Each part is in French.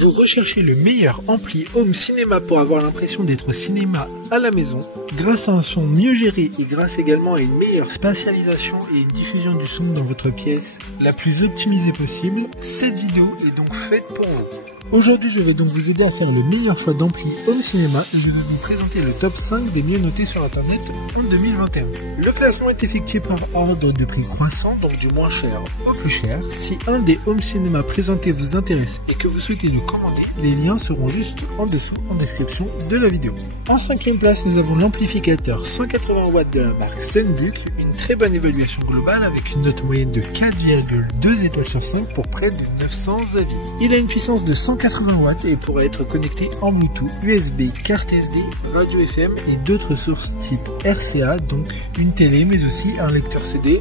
Vous recherchez le meilleur ampli home cinéma pour avoir l'impression d'être au cinéma à la maison, grâce à un son mieux géré et grâce également à une meilleure spatialisation et une diffusion du son dans votre pièce la plus optimisée possible. Cette vidéo est donc faite pour vous. Aujourd'hui, je vais donc vous aider à faire le meilleur choix d'ampli home cinéma. Je vais vous présenter le top 5 des mieux notés sur internet en 2021. Le classement est effectué par ordre de prix croissant, donc du moins cher au plus cher. Si un des home cinéma présentés vous intéresse et que vous souhaitez le commander, les liens seront juste en dessous en description de la vidéo. En 5e place, nous avons l'amplificateur 180 watts de la marque Sunbook, une très bonne évaluation globale avec une note moyenne de 4,2 étoiles sur 5 pour près de 900 avis. Il a une puissance de 180 watts et pourra être connecté en Bluetooth, USB, carte SD, radio FM et d'autres sources type RCA, donc une télé mais aussi un lecteur CD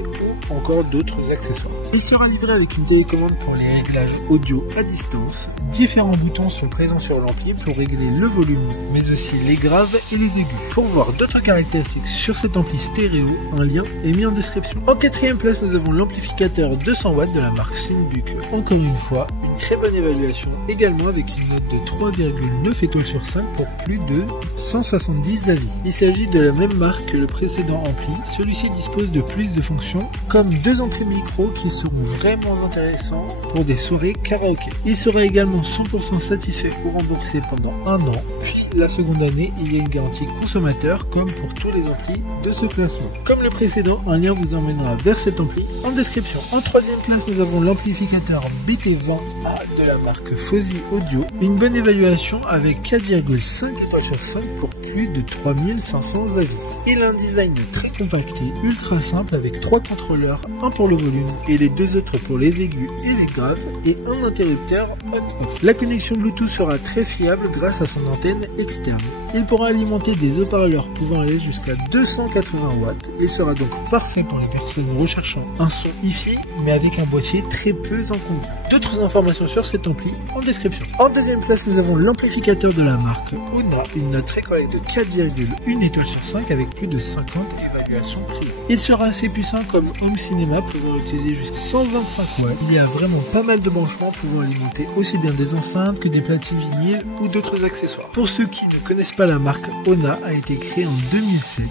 ou encore d'autres accessoires. Il sera livré avec une télécommande pour les réglages audio à distance. Différents boutons sont présents sur l'ampli pour régler le volume mais aussi les graves et les aigus. Pour voir d'autres caractéristiques sur cet ampli stéréo, un lien est mis en description. En 4e place, nous avons l'amplificateur 200 watts de la marque Sunbook. Encore une fois, une très bonne évaluation, également avec une note de 3,9 étoiles sur 5 pour plus de 170 avis. Il s'agit de la même marque que le précédent ampli. Celui-ci dispose de plus de fonctions, comme 2 entrées micro qui seront vraiment intéressants pour des soirées karaoké. Il sera également 100% satisfait ou remboursé pendant 1 an, puis la seconde année, il y a une garantie consommateur comme pour tous les amplis de ce classement. Comme le précédent, un lien vous emmènera vers cet ampli en description. En 3e place, nous avons l'amplificateur BT20A de la marque Fosi Audio, une bonne évaluation avec 4,5 étoiles sur 5 pour plus de 3500 avis. Il a un design très compacté, ultra simple avec 3 contrôleurs, un pour le volume et les 2 autres pour les aigus et les graves et un interrupteur on-off. La connexion Bluetooth sera très fiable grâce à son antenne externe. Il pourra alimenter des haut-parleurs pouvant aller jusqu'à 280 watts. Il sera donc parfait pour les personnes recherchant un son hi-fi mais avec un boîtier très peu encombrant. D'autres informations sur cet ampli en description. En 2e place, nous avons l'amplificateur de la marque Ona, une note très correcte de 4,1 étoiles sur 5 avec plus de 50 évaluations prix. Il sera assez puissant comme home cinéma pouvant utiliser jusqu'à 125 watts. Il y a vraiment pas mal de branchements pouvant alimenter aussi bien des enceintes que des platines vinyles ou d'autres accessoires. Pour ceux qui ne connaissent pas, la marque Ona a été créée en 2007.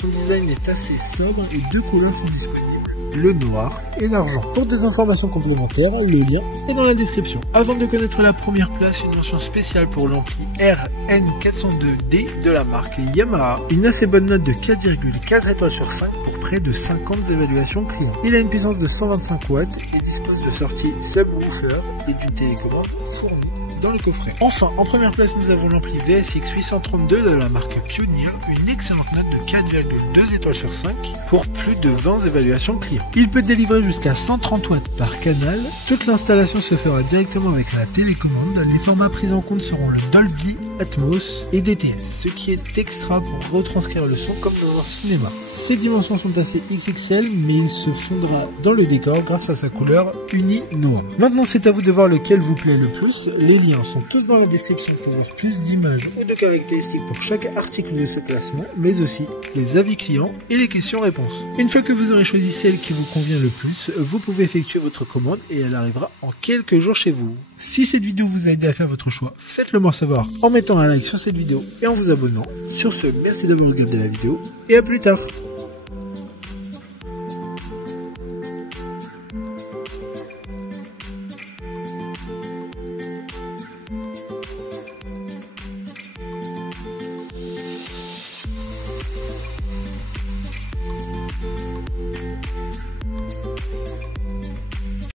Son design est assez sobre et 2 couleurs sont disponibles, le noir et l'argent. Pour des informations complémentaires, le lien est dans la description. Avant de connaître la première place, une mention spéciale pour l'ampli RN402D de la marque Yamaha. Une assez bonne note de 4,4 étoiles sur 5 pour près de 50 évaluations clients. Il a une puissance de 125 watts et dispose de sorties subwoofer et d'une télécommande fournie dans le coffret. Enfin, en première place, nous avons l'ampli VSX 832 de la marque Pioneer, une excellente note de 4,2 étoiles sur 5 pour plus de 20 évaluations clients. Il peut délivrer jusqu'à 130 watts par canal. Toute l'installation se fera directement avec la télécommande. Les formats pris en compte seront le Dolby Atmos et DTS, ce qui est extra pour retranscrire le son comme dans un cinéma. Ses dimensions sont assez XXL, mais il se fondra dans le décor grâce à sa couleur unie noire. Maintenant, c'est à vous de voir lequel vous plaît le plus. Les liens sont tous dans la description pour voir plus d'images et de caractéristiques pour chaque article de ce classement, mais aussi les avis clients et les questions-réponses. Une fois que vous aurez choisi celle qui vous convient le plus, vous pouvez effectuer votre commande et elle arrivera en quelques jours chez vous. Si cette vidéo vous a aidé à faire votre choix, faites-le moi savoir en mettant un like sur cette vidéo et en vous abonnant. Sur ce, merci d'avoir regardé la vidéo et à plus tard.